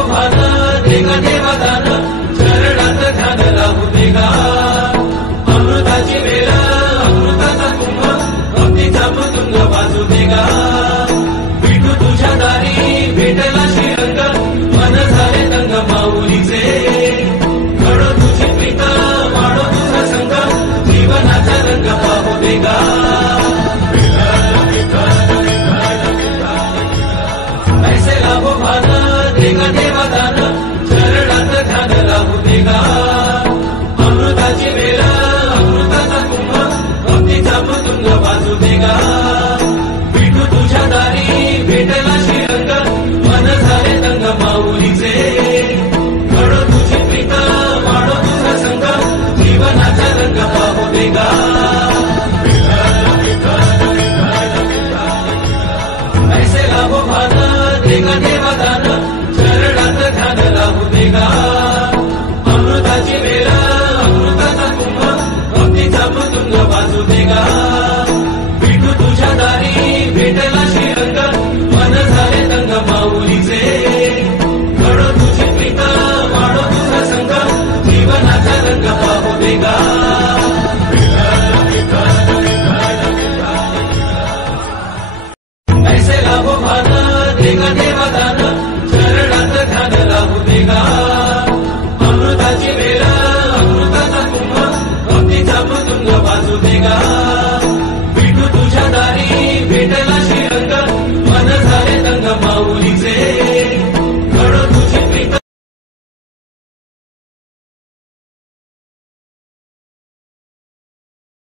लाभो भान देगा देवादान चरणात ध्यान लागू देगा अमृताची वेळ अमृताचा कुंभ भक्तीचा मृदुंग वाजू देगा विठू तुझ्या दारी भेटला श्रीरंग मन झाले दंग माऊलीचे घडो तुझी प्रीत वाढो तुझा संग जीवनाचा रंग पाहू देगा ऐसे लाभो भान देगा देवादान चरणात ध्यान लागू देगा अमृताची वेळ अमृताचा कुंभ भक्तीचा मृदुंग वाजू देगा विठू तुझ्या दारी भेटला श्रीरंग मन झाले दंग माऊलीचे घडो तुझी प्रीत वाढो तुझा संग जीवनाचा रंग पाहू देगा ऐसे लाभो भान देगा देवादान चरणात ध्यान लागू देगा अमृताची वेळ अमृताचा कुंभ भक्तीचा मृदुंग वाजू देगा विठू तुझ्या दारी भेटला श्रीरंग मन झाले दंग माऊलीचे घडो तुझी प्रीत वाढो तुझा संग जीवनाचा रंग पाहू देगा ऐसे लाभो भान देगा देवादान